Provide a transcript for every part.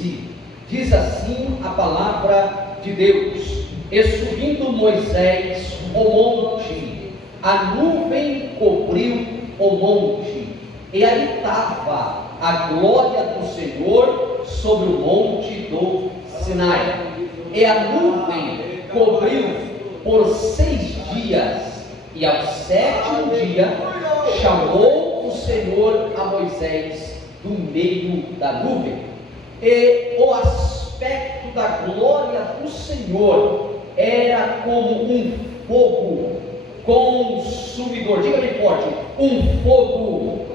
si. Diz assim a palavra de Deus: e subindo Moisés o monte, a nuvem cobriu o monte, e ali estava a glória do Senhor sobre o monte do Sinai. E a nuvem cobriu por 6 dias, e ao 7º dia chamou o Senhor a Moisés do meio da nuvem. E o aspecto da glória do Senhor era como um fogo consumidor. Diga bem forte: um fogo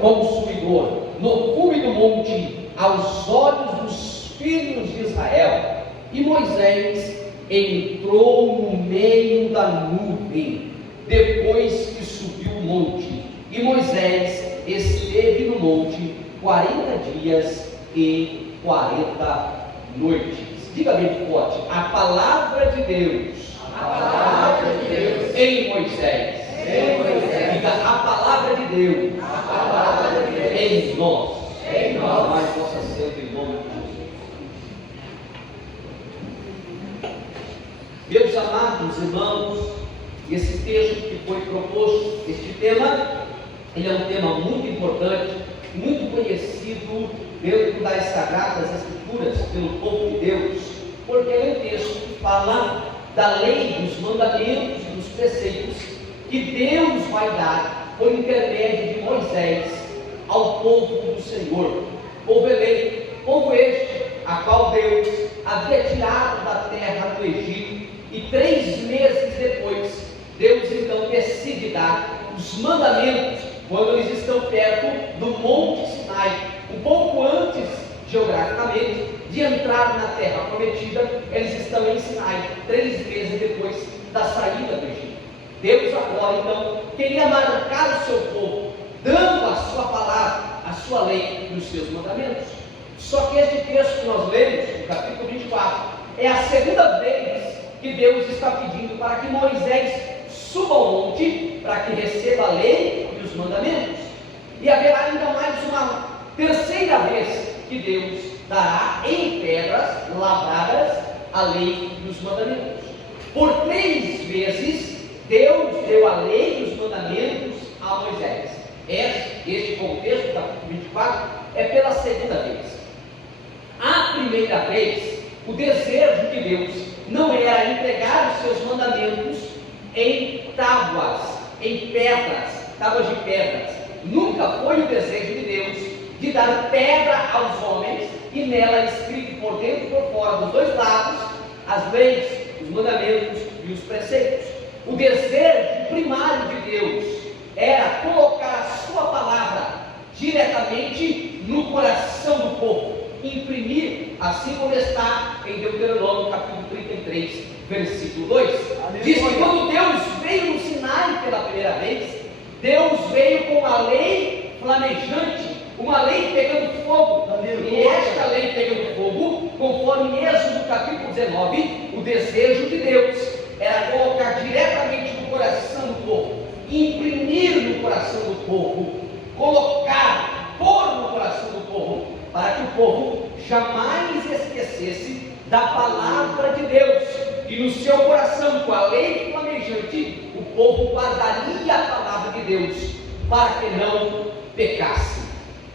consumidor no cume do monte, aos olhos dos filhos de Israel. E Moisés entrou no meio da nuvem depois que subiu o monte. E Moisés esteve no monte 40 dias e 40 noites. Diga bem forte: a palavra de Deus, em Moisés. Diga: a palavra de Deus, em nós. Mas possa ser em nome de Jesus. Meus amados irmãos, esse texto que foi proposto, este tema, ele é um tema muito importante, muito conhecido dentro das Sagradas Escrituras pelo povo de Deus, porque é um texto que fala da lei, dos mandamentos, dos preceitos que Deus vai dar por intermédio de Moisés ao povo do Senhor, povo eleito, povo este, a qual Deus havia tirado da terra do Egito, e 3 meses depois, Deus então decide dar os mandamentos, quando eles estão perto do Monte Sinai, um pouco antes, geograficamente, de entrar na terra prometida. Eles estão em Sinai, 3 meses depois da saída do Egito. Deus agora então queria marcar o seu povo, dando a sua palavra, a sua lei e os seus mandamentos. Só que este texto que nós lemos, no capítulo 24, é a segunda vez que Deus está pedindo para que Moisés suba ao monte, para que receba a lei e os mandamentos. E haverá ainda mais uma terceira vez que Deus dará em pedras lavradas a lei e os mandamentos. Por 3 vezes Deus deu a lei e os mandamentos a Moisés. Este contexto do capítulo 24 é pela segunda vez. A primeira vez, o desejo de Deus não era entregar os seus mandamentos em tábuas, em pedras, tábuas de pedras. Nunca foi o desejo de Deus de dar pedra aos homens e nela escrito por dentro e por fora, dos 2 lados, as leis, os mandamentos e os preceitos. O desejo primário de Deus era colocar a sua palavra diretamente no coração do povo, imprimir, assim como está em Deuteronômio capítulo 33, versículo 2. Diz que quando Deus veio no Sinai pela primeira vez, Deus veio com uma lei flamejante, uma lei pegando fogo. E esta lei pegando fogo, conforme Êxodo capítulo 19, o desejo de Deus era colocar diretamente no coração do povo, imprimir no coração do povo, colocar, pôr no coração do povo, para que o povo jamais esquecesse da palavra de Deus, e no seu coração, com a lei flamejante, o povo guardaria a palavra de Deus, para que não pecasse.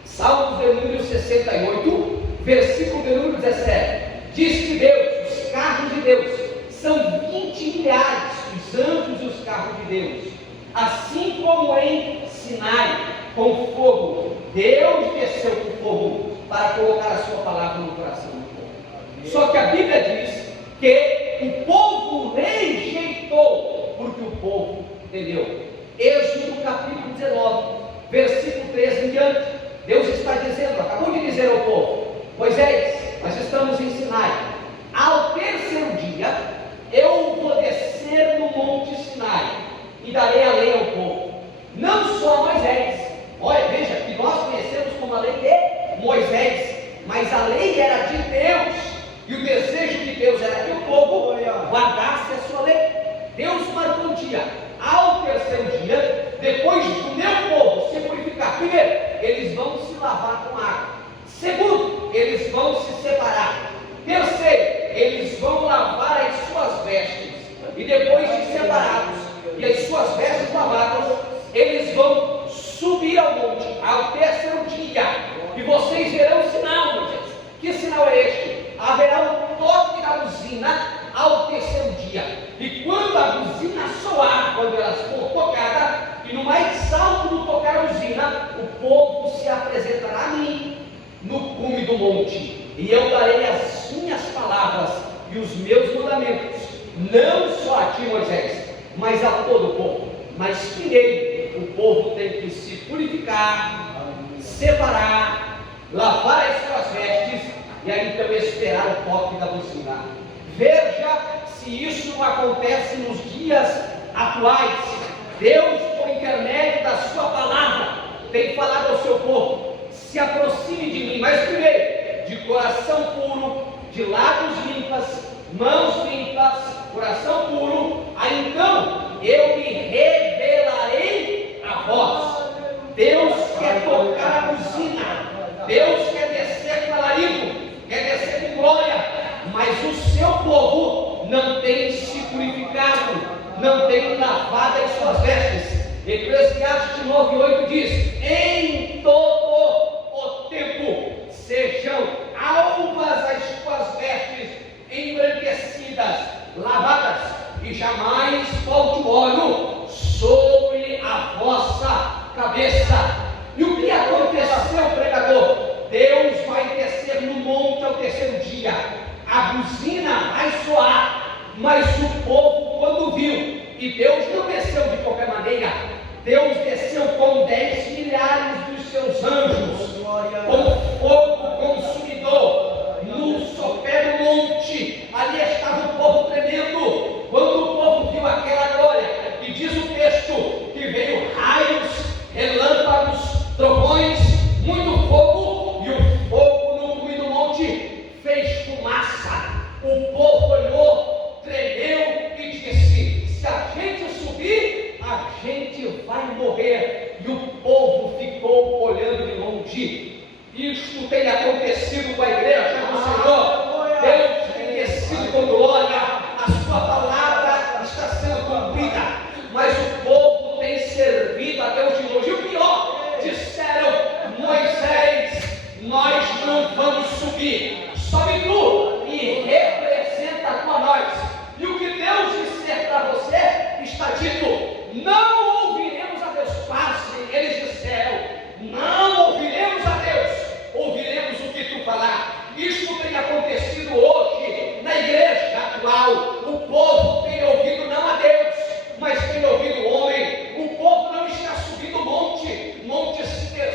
Salmos de número 68, versículo de número 17, diz que Deus, os carros de Deus, são 20 milhares, os anjos e os carros de Deus. Assim como em Sinai, com fogo, Deus desceu com fogo para colocar a sua palavra no coração do povo. Só que a Bíblia diz que o povo rejeitou, porque o povo temeu. Êxodo capítulo 19, versículo 13 em diante, Deus está dizendo, acabou de dizer ao povo: Moisés, nós estamos em Sinai, ao 3º dia, eu vou descer no monte Sinai e darei a lei ao povo. Não só Moisés, olha, veja que nós conhecemos como a lei de Moisés, mas a lei era de Deus, e o desejo de Deus era que o povo guardasse a sua lei. Deus marcou um dia, ao 3º dia, depois do meu povo se purificar. Primeiro, eles vão se lavar com água. Segundo, eles vão se separar. Terceiro, eles vão lavar as suas vestes. E depois de separados e as suas vestes lavadas, eles vão subir ao monte, ao terceiro dia. E vocês verão o sinal, Moisés. Que sinal é este? Haverá um toque da buzina ao terceiro dia. E quando a buzina soar, quando ela for tocada, e no mais alto do tocar a buzina, o povo se apresentará a mim no cume do monte. E eu darei as minhas palavras e os meus mandamentos, não só a ti, Moisés, mas a todo o povo. Mas primeiro, o povo tem que se purificar, separar, lavar as suas vestes, e aí então esperar o toque da buzina. Veja se isso não acontece nos dias atuais. Deus, por intermédio da sua palavra, tem falado ao seu povo: se aproxime de mim, mas primeiro, de coração puro, de lábios limpas, mãos limpas, coração puro, aí então eu me revelarei a vós. Deus quer tocar a buzina, Deus quer descer com alarido, quer descer com glória, mas o seu povo não tem se purificado, não tem lavado as suas vestes. Eclesiastes 9:8 diz: em todo o tempo sejam alvas as suas vestes, embranquecidas, lavadas, e jamais falte o óleo sobre a vossa cabeça. E o que aconteceu, pregador? Deus vai descer no monte ao terceiro dia, a buzina vai soar, mas o povo, quando viu, e Deus não desceu de qualquer maneira, Deus desceu com 10 milhares dos seus anjos, com fogo consumidor, no sopé do monte. Ali estava o povo tremendo. Quando o povo viu aquela glória, e diz o texto que veio raios, relâmpagos, trovões, muito fogo, e o fogo no cume do monte fez fumaça. O povo olhou, tremeu e disse: se a gente subir, a gente vai morrer. E o povo ficou olhando de longe. Isto tem acontecido com a igreja do Senhor. Deus tem descido com glória, a sua palavra está sendo cumprida, mas o povo tem servido a Deus de longe. E o pior, disseram: Moisés, nós não vamos subir, sobe tu e representa com nós. E o que Deus disser para você está dito. Não ouviremos a Deus. Passem, eles disseram: não ouviremos a Deus, ouviremos o que tu falar. Isto tem acontecido hoje na igreja atual. O povo tem ouvido não a Deus, mas tem ouvido o homem. O povo não está subindo o monte. Monte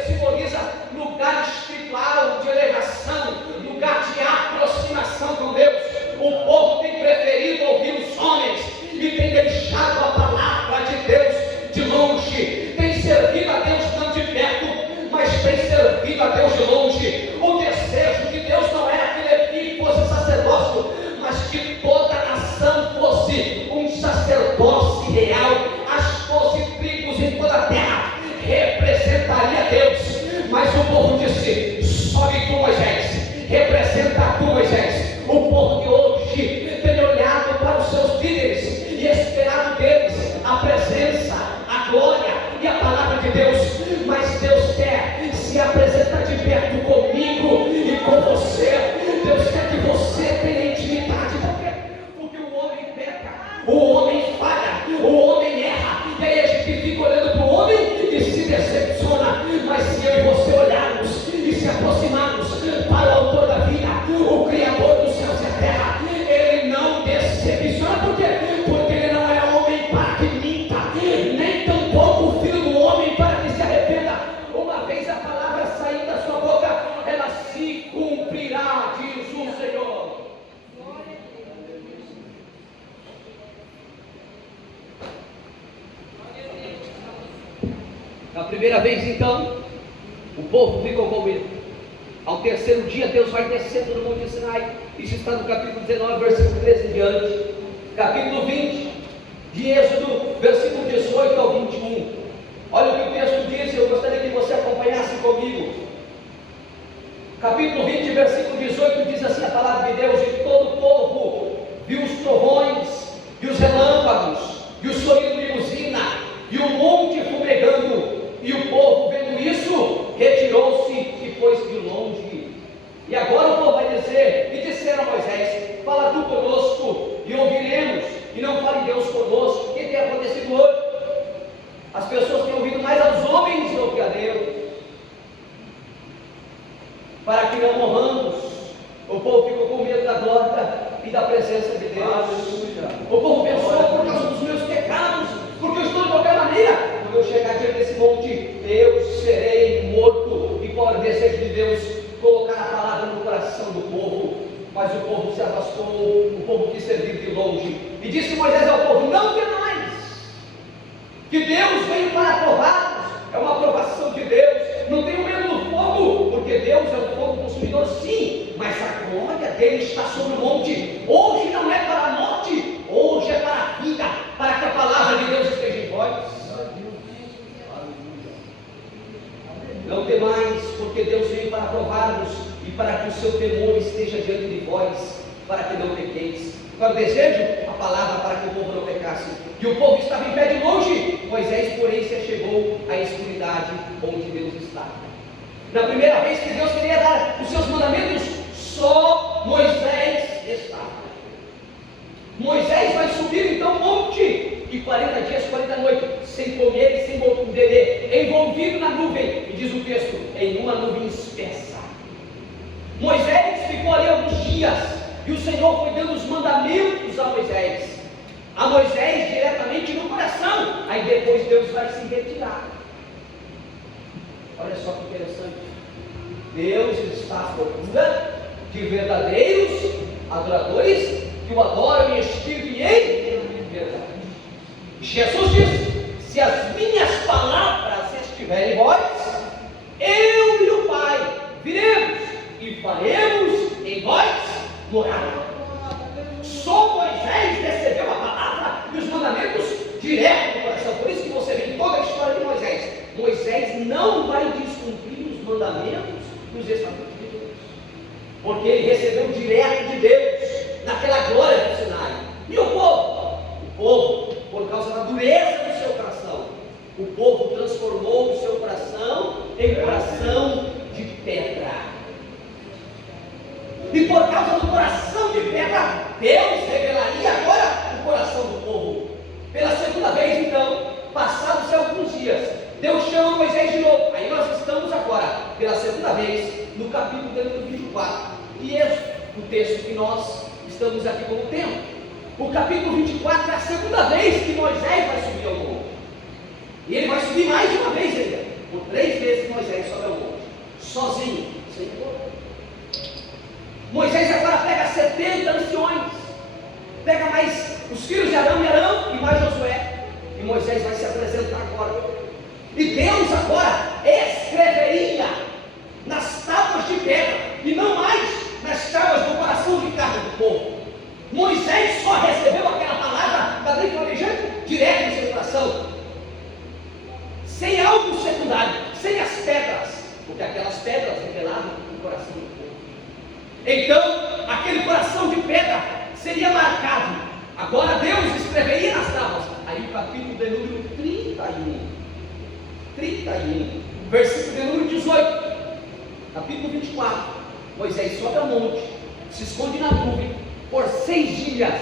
simboliza lugar espiritual de elevação, lugar de aproximação com Deus. O povo tem preferido ouvir os homens e tem deixado a palavra de Deus de longe. Tem servido a Deus não de perto, mas tem servido a Deus de longe. O desejo de Deus não era que Levi fosse sacerdócio, mas que toda a nação fosse um sacerdócio real, as 12 tribos em toda a terra representaria Deus. Mas o povo disse: sobe tu, Moisés, representa tu, Moisés. O povo de hoje tem olhado para os seus líderes e esperado deles a presença, a glória e a palavra de Deus. Mas Deus quer se apresentar de perto comigo e com você. Deus quer que você tenha intimidade. Porque o homem peca, o homem falha, o homem erra, e aí a gente fica olhando para o homem e se decepciona. Mas se eu e você olharmos e se aproximarmos para o autor da vida, o Criador dos céus e da terra, ele não decepciona. Por quê? Porque ele não é homem para que minta, nem tampouco filho do homem para que se arrependa. Uma vez a palavra sair da sua boca, ela se cumprirá, diz o Senhor. Na primeira vez, então, o povo ficou com medo. Ao terceiro dia, Deus vai descendo no Monte Sinai. Isso está no capítulo 19, versículo 13 em diante. Capítulo 20 de Êxodo, versículo 18 ao 21. Olha o que o texto diz, eu gostaria que você acompanhasse comigo. Capítulo 20, versículo 18 diz assim a palavra de Deus: e todo o povo viu os trovões, e os relâmpagos, e o sonido de buzina, e o monte fumegando, e o povo, vendo isso, retirou-se e pôs de longe. E agora o povo vai dizer, e disseram a Moisés: fala tu conosco, e ouviremos, e não fale Deus conosco. O que tem acontecido hoje? As pessoas têm ouvido mais aos homens do que a Deus, para que não morramos. O povo ficou com medo da glória e da presença de Deus. Aleluia. O povo pensou: por causa dos meus pecados, porque eu estou de qualquer maneira, quando eu chegar diante desse monte, eu serei morto. E qual era o desejo de Deus? Colocar a palavra no coração do povo. Mas o povo se afastou, o povo quis servir de longe. E disse Moisés ao povo: não temais, que Deus veio para provar-nos. É uma aprovação de Deus. Não tenho medo do fogo, porque Deus é um fogo consumidor, sim, mas a glória dele está sobre o monte. Hoje não é para a morte, hoje é para a vida, para que a palavra de Deus esteja em vós. Não temais, porque Deus veio para provar-nos e para que o seu temor esteja diante de vós, para que não pequeis. Qual o desejo? A palavra para que o povo não pecasse. E o povo estava em pé de longe. Moisés, porém, se achegou à escuridade onde Deus está. Na primeira vez que Deus queria dar os seus mandamentos, só Moisés estava. Moisés vai subir então o monte, e 40 dias, 40 noites, sem comer e sem beber, envolvido na nuvem, e diz o texto, em uma nuvem espessa. Moisés ficou ali alguns dias, e o Senhor foi dando os mandamentos a Moisés diretamente no coração. Aí depois Deus vai se retirar. Olha só que interessante. Deus está à procura de verdadeiros adoradores que o adoram em espírito e em verdade. Jesus disse: se as minhas palavras estiverem em vós, eu e o Pai viremos e faremos em vós morada. Só Moisés recebeu a palavra e os mandamentos direto do coração. Por isso que você vê em toda a história de Moisés, Moisés não vai descumprir os mandamentos e os estatutos de Deus, porque ele recebeu direto de Deus, naquela glória do Sinai. E o povo, por causa da dureza do seu coração, o povo transformou o seu coração em coração de pedra. E por causa do coração de pedra, Deus revelaria agora o coração do povo. Pela segunda vez, então, passados alguns dias, Deus chama Moisés de novo. Aí nós estamos agora, pela segunda vez, no capítulo 24. E esse o texto que nós estamos aqui como tempo. O capítulo 24 é a segunda vez que Moisés vai subir ao monte. E ele vai subir mais de uma vez ainda. Por 3 vezes Moisés sobe ao monte, sozinho, sem povo. Moisés agora pega 70 anciões, pega mais os filhos de Arão e mais Josué, e Moisés vai se apresentar agora. E Deus agora escreveria nas tábuas de pedra, e não mais nas tábuas do coração de carne do povo. Moisés só recebeu aquela palavra da lei planejante direto no seu coração, sem algo secundário, sem as pedras, porque aquelas pedras revelavam o coração do povo. Então, aquele coração de pedra seria marcado. Agora Deus escreveria nas tábuas. Aí o capítulo de número 31, versículo de número 18, capítulo 24. Moisés sobe ao monte, se esconde na nuvem por 6 dias.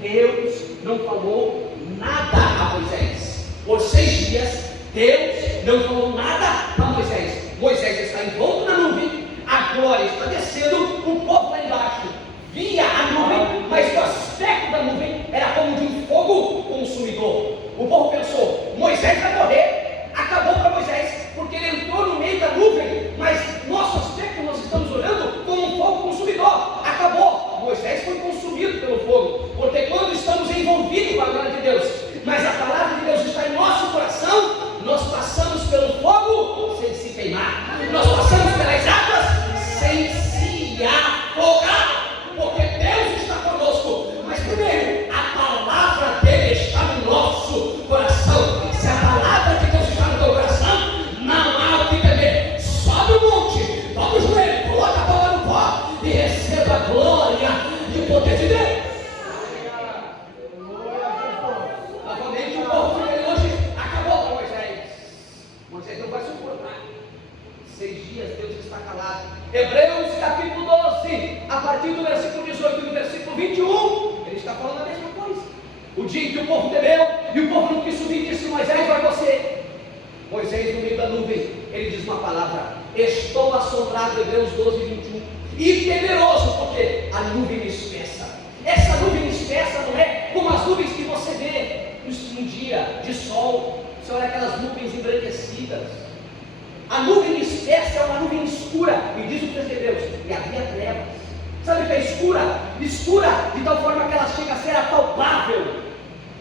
Deus não falou nada a Moisés. Por 6 dias, Deus não falou nada a Moisés. Moisés está envolto na nuvem, a glória está descendo, o povo lá embaixo via a nuvem, mas o aspecto da nuvem era como de um fogo consumidor. O povo pensou: Moisés vai morrer. Acabou para Moisés, porque ele entrou no meio da nuvem, mas nosso aspecto nós estamos olhando como um fogo consumidor. Acabou, Moisés foi consumido pelo fogo, porque quando estamos envolvidos com a glória de Deus, mas a palavra de Deus está em nosso coração, nós passamos pelo fogo sem se queimar, nós passamos pelas águas sem se afogar, porque Deus está conosco. Mas primeiro, a palavra dele está no nosso coração. Se a palavra de partir do versículo 18 e do versículo 21, ele está falando a mesma coisa. O dia em que o povo temeu e o povo não quis subir, disse: Moisés, vai você. Moisés, no meio da nuvem, ele diz uma palavra: estou assombrado, Hebreus 12, 21, e temeroso, porque a nuvem me espessa. Essa nuvem espessa não é como as nuvens que você vê num dia de sol. Você olha aquelas nuvens embranquecidas. A nuvem espessa é uma nuvem escura, e diz o texto de Hebreus: e havia trevas. Sabe o que é escura? Escura de tal forma que ela chega a ser apalpável.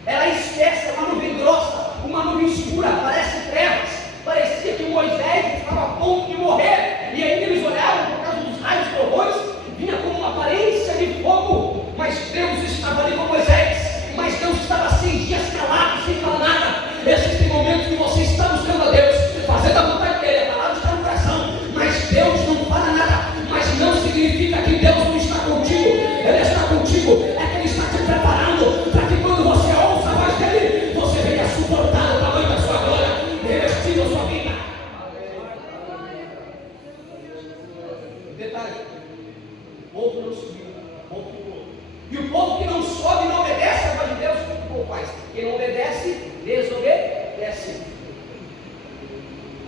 Ela é espessa, é uma nuvem grossa, uma nuvem escura, parece trevas. Parecia que Moisés estava a ponto de morrer, e ainda eles olharam por causa dos raios trovões, vinha como uma aparência de fogo, mas Deus estava ali com Moisés. Mas Deus estava 6 dias calado, sem falar nada. Existem momentos que você está buscando a Deus, fazendo a vontade dele, a palavra está no coração, mas Deus não fala nada. Mas não significa que Deus não está contigo. Ele está contigo, é que Ele está te preparando para que quando você ouça a voz dele, você venha suportar o tamanho da sua glória, revestindo a sua vida. Detalhe: o povo não subiu, o povo pulou. E o povo que não sobe e não obedece a voz de Deus, o que o povo faz? Quem não obedece, desobedece.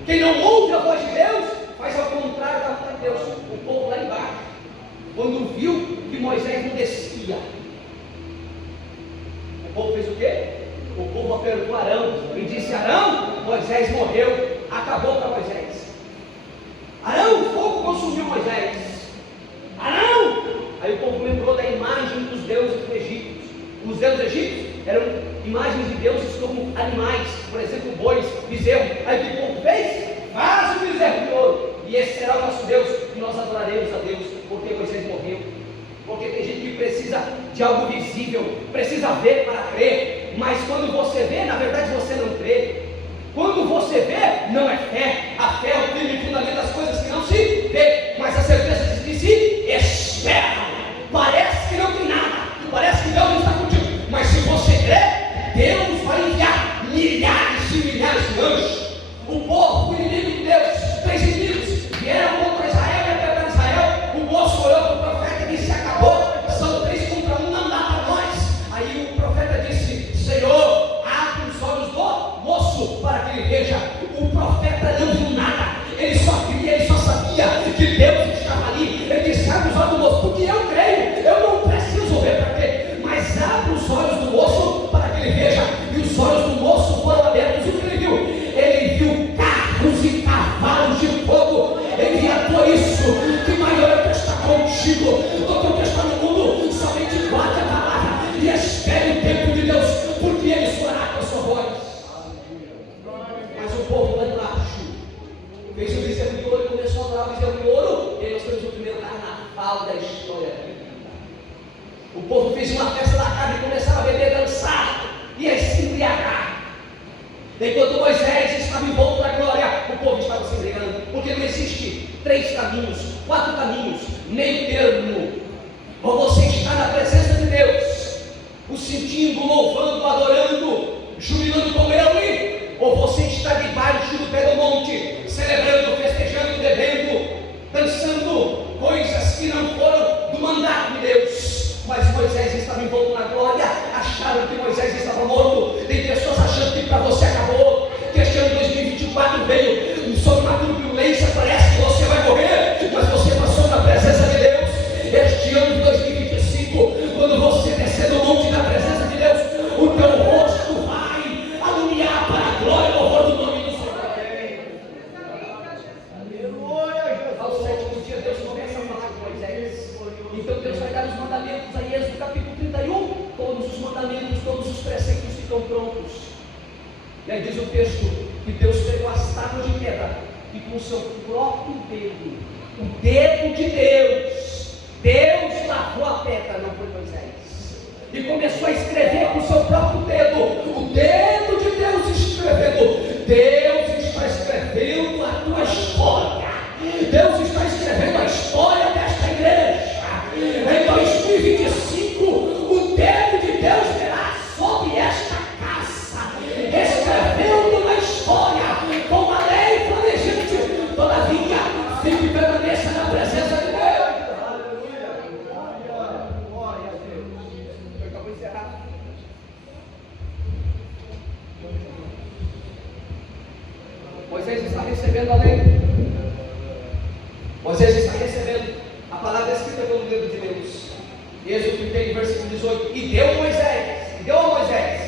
Quem não ouve a voz de Deus, faz ao contrário da vontade de Deus. O povo lá embaixo, quando viu que Moisés não descia, o povo fez o quê? O povo apertou Arão e disse: Arão, Moisés morreu, acabou para Moisés. Arão, o fogo consumiu Moisés. Arão! Aí o povo lembrou da imagem dos deuses egípcios. Os deuses egípcios eram imagens de deuses como animais, por exemplo, bois, bezerro. Aí o que o povo fez? Faz o bezerro de ouro, e esse será o nosso Deus, e nós adoraremos a Deus, porque Moisés morreu. Porque tem gente que precisa de algo visível, precisa ver para crer, mas quando você vê, na verdade você não crê. Quando você vê, não é fé. A fé é o firme fundamento das coisas que não se vê, mas a certeza de que se espera. Parece que não tem nada, parece que Deus não está contigo, mas se você crer, Deus vai enviar milhares e milhares de anjos. O povo, o inimigo de Deus, 3 inimigos vieram contra Israel e até para Israel. O moço olhou para o profeta e disse: acabou, são 3 contra 1, não dá para nós. Aí o profeta disse: Senhor, abre os olhos do moço para que ele veja. O profeta não viu nada, ele só sabia que Deus estava ali. Ele disse: abre os olhos do moço, porque eu creio, eu não preciso ver para quê, mas abre os olhos do moço para que ele veja. E os olhos do moço foram abertos. O que ele viu? Ele viu carros e cavalos de fogo. Ele via por isso que maior é o que está contigo do que o que está no mundo. Somente guarde a palavra e espere o tempo de Deus, porque ele soará com a sua voz. Mas o povo lá embaixo fez o bezerro de ouro e começou a adorar o bezerro de ouro. E nós temos o primeiro carnaval da história. O povo fez uma festa da carne e começaram a beber, dançar e a se embriagar. Enquanto Moisés estava em volta da glória, o povo estava se embriagando, porque não existe 3 caminhos, 4 caminhos, meio termo. Ou você está na presença de Deus, o sentindo, louvando, adorando, jubilando com Ele, ou você está debaixo do pé do monte, celebrando, festejando, bebendo, dançando coisas que não foram do mandato de Deus. Mas Moisés estava envolto na glória. Acharam que Moisés estava morto. Tem pessoas achando que para você acabou, que este ano 2024 veio sobre uma turbulência, parece que você vai morrer, mas você passou na presença de Deus. Este ano de 2025, quando você descer do monte da presença de Deus, o teu rosto vai alumiar para a glória e louvor do nome do Senhor. Ao 7º dia Deus começa a falar com Moisés. Então Deus vai dar os mandamentos. Aí Êxodo capítulo 31, todos os mandamentos, todos os preceitos ficam prontos. E aí diz o texto que Deus pegou as tábuas de pedra e com o seu próprio dedo, o dedo de Deus lavou a pedra, não foi Moisés, e começou a escrever com o seu próprio dedo, o dedo de Deus escrevendo. Deus está escrevendo a tua história, Deus está escrevendo a história desta igreja. Em 2025, o dedo de Deus virá sobre esta casa, escrevendo na história, com a lei planejante. Todavia, fique e permaneça na presença de Deus. palavra escrita pelo dedo de Deus. Êxodo 31, versículo 18. E deu a Moisés,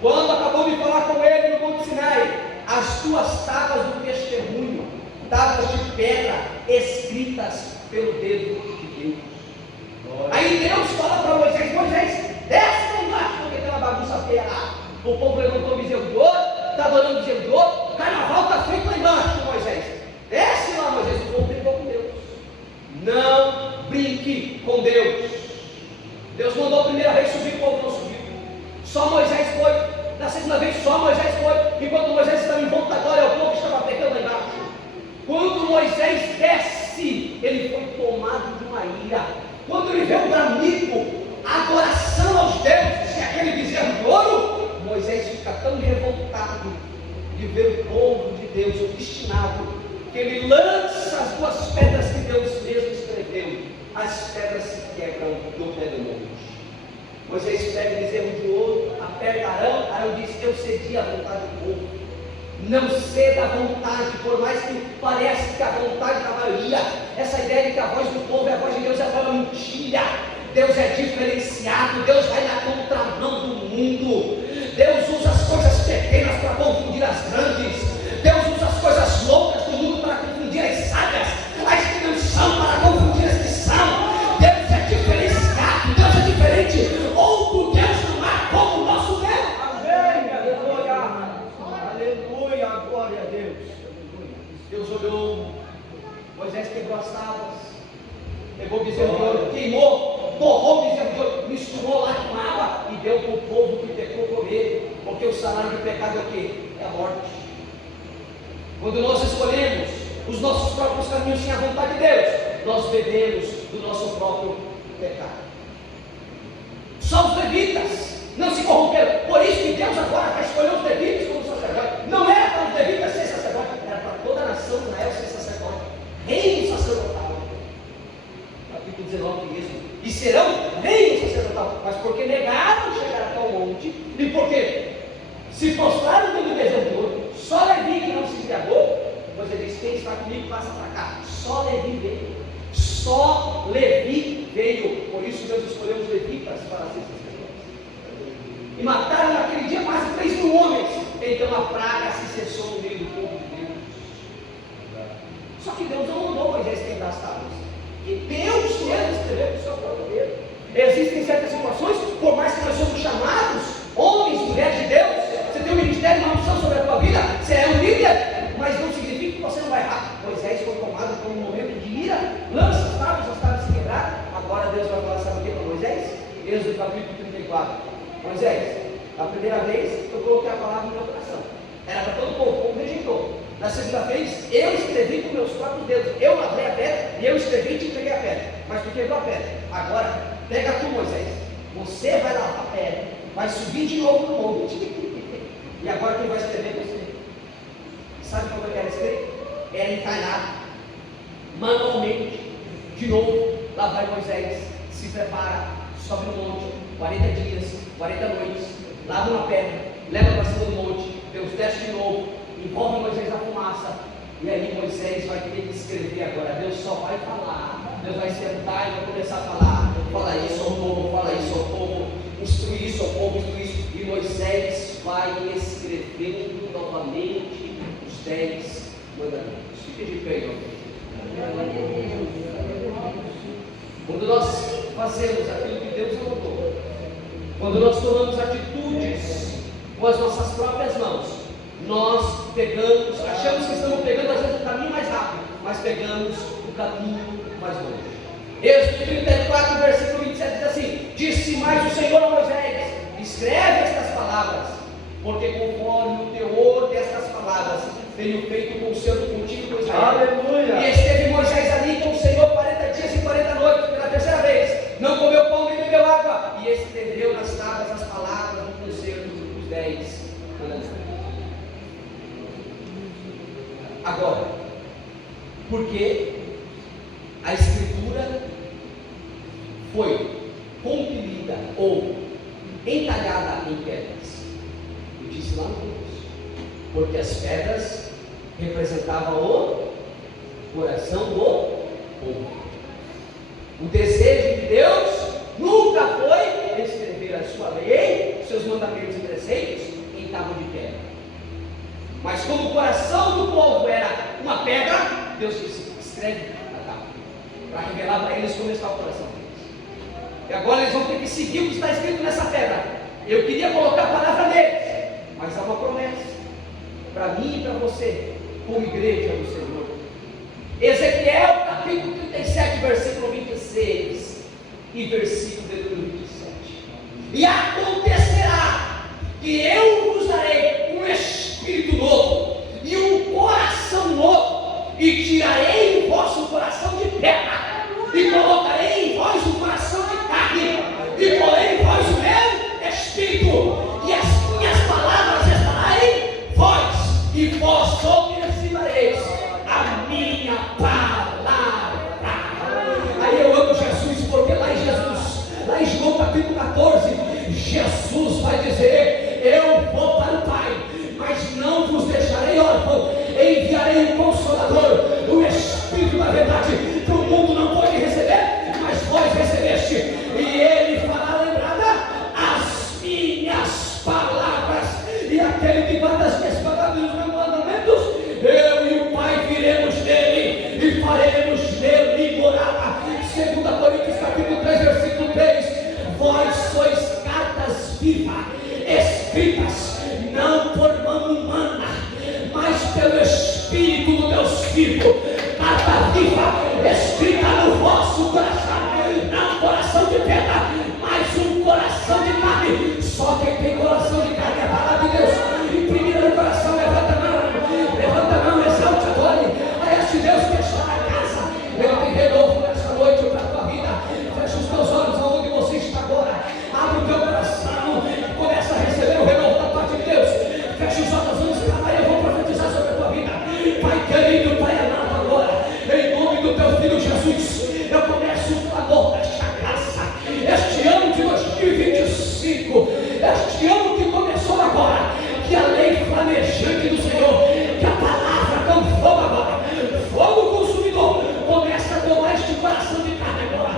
quando acabou de falar com ele no Monte Sinai, as duas tábuas do testemunho, tábuas de pedra, escritas pelo dedo de Deus. Aí Deus fala para Moisés: desce lá embaixo, porque tem uma bagunça feia lá. O povo levantou o bezerro de ouro, está adorando o bezerro de ouro, o carnaval está feito lá embaixo, Moisés. Desce lá, Moisés. O povo brincou com Deus. Não brinque com Deus. Deus mandou a primeira vez subir, o povo não subiu. Só Moisés foi. Na segunda vez, só Moisés foi. Enquanto Moisés estava em volta da glória, o povo estava pecando lá embaixo. Quando Moisés desce, ele foi tomado de uma ira. Quando ele vê o bramido, a adoração aos deuses e aquele bezerro de ouro, Moisés fica tão revoltado de ver o povo de Deus obstinado, que ele lança as duas pedras que Deus mesmo escreveu. As pedras se quebram do pé do monte. Moisés pega o bezerro de ouro, aperta Arão diz: eu cedi à vontade do povo. Não ceda à vontade, por mais que pareça que a vontade da maioria, essa ideia de que a voz do povo é a voz de Deus, é uma mentira. Deus é diferenciado, Deus vai na contramão do mundo. Deus usa as coisas pequenas para confundir as grandes. Deus usa as coisas loucas do mundo para confundir as sábias, as que não são para confundir as que são. Deus é diferenciado, Deus é diferente. Outro Deus não há como o nosso Deus. Amém, aleluia, aleluia, glória a Deus. Deus olhou, Moisés quebrou as tábuas, pegou o bezerro de ouro, queimou, torrou o bezerro de ouro, misturou lá com água e deu para o povo que pecou comer, porque o salário do pecado é o quê? É a morte. Quando nós escolhemos os nossos próprios caminhos sem a vontade de Deus, nós bebemos do nosso próprio pecado. Só os levitas não se corromperam. Por isso que Deus agora vai escolher os levitas como sacerdote. Não era para os levitas ser sacerdote, era para toda a nação de Israel ser sacerdote. Reino sacerdotal. Capítulo 19 de Êxodo. E serão reino sacerdotal. Mas porque negaram chegar até o monte, e porque se prostraram diante do bezerro de ouro, só Levi que não se embriagou. Pois ele disse: quem está comigo passa para cá. Só Levi veio. Só Levi veio. Por isso Deus escolheu os levitas para ser sacerdotes. E mataram naquele dia quase 3.000 homens. Então a praga se cessou no meio do povo de Deus. Só que Deus não mandou Moisés quebrar as tábuas. E Deus mesmo escreveu com o seu próprio dedo. Existem certas situações, por mais que nós somos chamados, homens, mulheres de Deus, você tem um ministério, uma missão sobre a tua vida, você é um líder, mas não significa que você não vai errar. Moisés foi tomado por um momento de ira, lança as tábuas se quebraram. Agora Deus vai falar, sabe o que para Moisés? Êxodo capítulo 34. Moisés, a primeira vez eu coloquei a palavra no meu coração. Era para todo o povo, o povo rejeitou. Na segunda vez, eu escrevi com meus próprios dedos. Eu lavei a pedra e eu escrevi e te entreguei a pedra. Mas tu quebrou a pedra. Agora, pega tu, Moisés. Você vai lavar a pedra, vai subir de novo no monte. E agora quem vai escrever é você. Sabe como eu quero escrever? Era encarnado, manualmente. De novo, lá vai Moisés. Se prepara, sobe no monte. 40 dias, 40 noites. Lava uma pedra, leva para cima do monte. Deus desce de novo. Envolve Moisés na fumaça. E aí Moisés vai ter que escrever agora. Deus só vai falar. Deus vai sentar e vai começar a falar. Fala isso ao povo, fala isso ao povo. Instrui isso ao povo, instrui isso. E Moisés vai escrevendo novamente os 10 mandamentos. Fique de pé, irmão. Quando nós fazemos aquilo que Deus mandou, quando nós tomamos atitudes com as nossas próprias mãos, nós pegamos, achamos que estamos pegando às vezes o caminho mais rápido, mas pegamos o caminho mais longe. Êxodo 34, versículo 27 diz assim: disse mais o Senhor a Moisés: escreve estas palavras, porque conforme o teor destas palavras tenho feito concerto contigo com Israel. Aleluia. E esteve Moisés ali com o Senhor 40 dias e 40 noites, pela terceira vez, não comeu pão nem bebeu água, e escreveu nas tábuas as palavras do concerto dos 10 mandamentos. Agora, porque a escritura foi compilida ou entalhada em pedras, eu disse lá no começo, porque as pedras representavam o coração do povo. O desejo de Deus nunca foi escrever a sua lei, seus mandamentos e preceitos em tábua de pedra. Mas como o coração do povo era uma pedra, Deus disse: escreve na tábua, para revelar para eles como está o coração deles. E agora eles vão ter que seguir o que está escrito nessa pedra. Eu queria colocar a palavra neles, mas há uma promessa para mim e para você, como igreja do Senhor. Ezequiel capítulo 37, versículo 26 e versículo 27. E acontecerá que eu vos darei um espírito novo e um coração novo, e tirarei do vosso coração de pedra, e colocarei em vós um coração de carne, e porei em vós o meu espírito, e as minhas palavras estarão em vós, e vós obedecereis a minha palavra. Aí eu amo Jesus, porque lá em João capítulo 14, Jesus vai dizer: eu vou para o Pai, mas não vos deixarei órfão, enviarei o Consolador, o Espírito da verdade, que o mundo não pode receber, mas vós recebeste, e ele fará lembrada as minhas palavras, e aquele que guarda as minhas palavras e os meus mandamentos, eu e o Pai viremos nele, e faremos nele morada. 2 Coríntios capítulo 3, versículo 3: vós sois cartas vivas, escritas não por mão humana, mas pelo Espírito do Deus vivo. Carta viva, escrita no vosso coração, não coração de pedra, mas um coração de carne. Só quem tem coração de carne é a palavra de Deus. Imprimindo no coração, levanta a mão, exalte, adore a este Deus que está na casa. Ele tem renovo nessa noite para a tua vida. Fecha os teus olhos aonde você está agora, abre o teu coração, começa a receber o renovo da parte de Deus. Fecha os olhos, vamos cantar, eu vou profetizar sobre a tua vida. Pai querido, Pai amado, agora, em nome do teu Filho Jesus, eu começo o clamor desta casa. Este ano de 2025, este ano que começou agora, que a lei flamejante do Senhor, que a palavra com fogo agora, fogo consumidor, começa a tomar este coração de carne agora.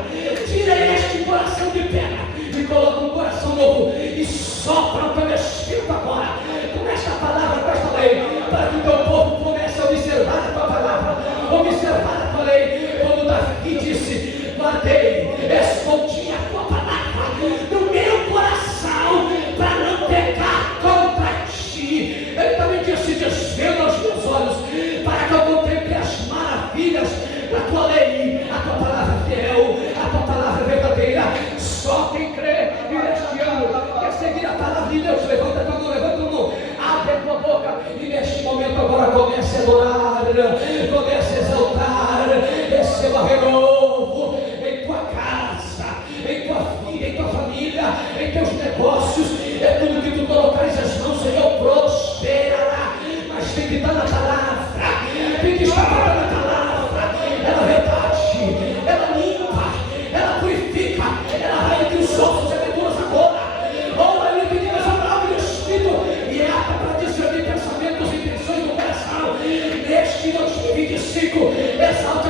Tira este coração de pedra e coloca um coração novo, e sopra o teu Espírito agora, com esta palavra, com esta lei, para que o teu povo comece a observar a tua palavra, observar a tua lei. Quando Davi disse: guardei, escondi a tua palavra no meu coração, para não pecar contra ti. Ele também disse: desvenda os meus olhos, para que eu contemple as maravilhas da tua lei. A tua palavra é fiel, a tua palavra é verdadeira. Só quem crê e neste ano quer seguir a palavra de Deus, levanta a tua mão, abre a tua boca, e neste momento agora comece a adorar, comece a exaltar, receba renovo em tua casa, em tua vida, em tua família, em teus negócios. É tudo que tu colocares as mãos, Senhor, prosperará. Mas tem que estar na palavra, tem que estar na palavra. Ela é verdade, ela limpa, ela purifica, ela vai entre os ossos e medulas agora. Oh, ela que Deus abre o Espírito e é apta para discernir pensamentos e intenções do coração. Neste 2025, exalta